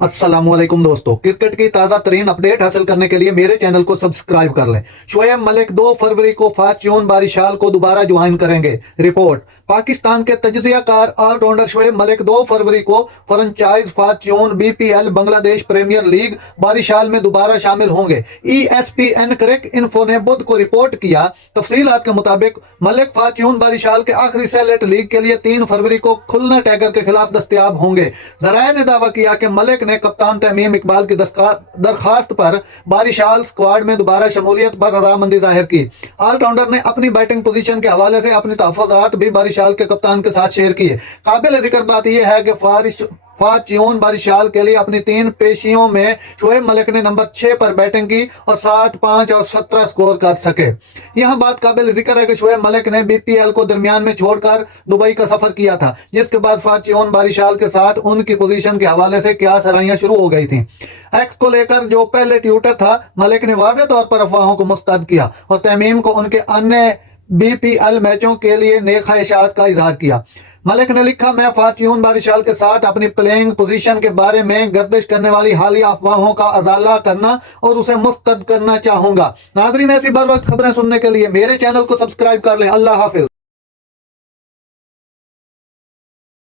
अस्सलामुअलैकुम दोस्तों, क्रिकेट की ताज़ा तरीन अपडेट हासिल करने के लिए मेरे चैनल को सब्सक्राइब कर लें। शोएब मलिक 2 फरवरी को फॉर्च्यून बारिशाल को दोबारा ज्वाइन करेंगे। रिपोर्ट, पाकिस्तान के तजज़ियाकार ऑलराउंडर शोएब मलिक 2 फरवरी को franchise fortune BPL Bangladesh premier league Barishal में दोबारा शामिल होंगे। ESPN क्रिक इन्फो ने बुध को रिपोर्ट किया। तफसीलात के मुताबिक मलिक फॉर्च्यून बारिशाल के आखिरी सैटेलाइट लीग के लिए 3 फरवरी को खुलना टाइगर के खिलाफ दस्तयाब होंगे। ज़राए ने दावा किया कि मलिक ने कप्तान तमीम इकबाल की दरखास्त पर बारिशाल स्क्वाड में दोबारा शमूलियत पर रजामंदी जाहिर की। ऑलराउंडर ने अपनी बैटिंग पोजीशन के हवाले से अपनी तहफ़्फ़ुज़ात भी बारिशाल के कप्तान के साथ शेयर किए। काबिल जिक्र बात यह है कि फॉर्च्यून बारिशाल के लिए अपनी 3 पेशियों में शोएब मलिक ने नंबर 6 पर बैटिंग की और 7, 5 और 17 स्कोर कर सके। यह बात काबिल जिक्र है कि शोएब मलिक ने बीपीएल को दरमियान में छोड़कर दुबई का सफर किया था, जिसके बाद फॉर्च्यून बारिशाल के साथ उनकी पोजीशन के हवाले से क्या सराहियां शुरू हो गई थी। एक्स को लेकर जो पहले ट्विटर था, मलिक ने वाज़ेह तौर पर अफवाहों को मुस्तरद किया और तमीम को उनके अन्य बीपीएल मैचों के लिए नेक ख्वाहिशात का इजहार किया। मलिक ने लिखा, मैं फॉर्च्यून बारिशाल के साथ अपनी प्लेइंग पोजीशन के बारे में गर्दिश करने वाली हालिया अफवाहों का अजाला करना और उसे मुस्तरद करना चाहूंगा। नाज़रीन, ऐसी बर वक्त खबरें सुनने के लिए मेरे चैनल को सब्सक्राइब कर लें। अल्लाह हाफिज।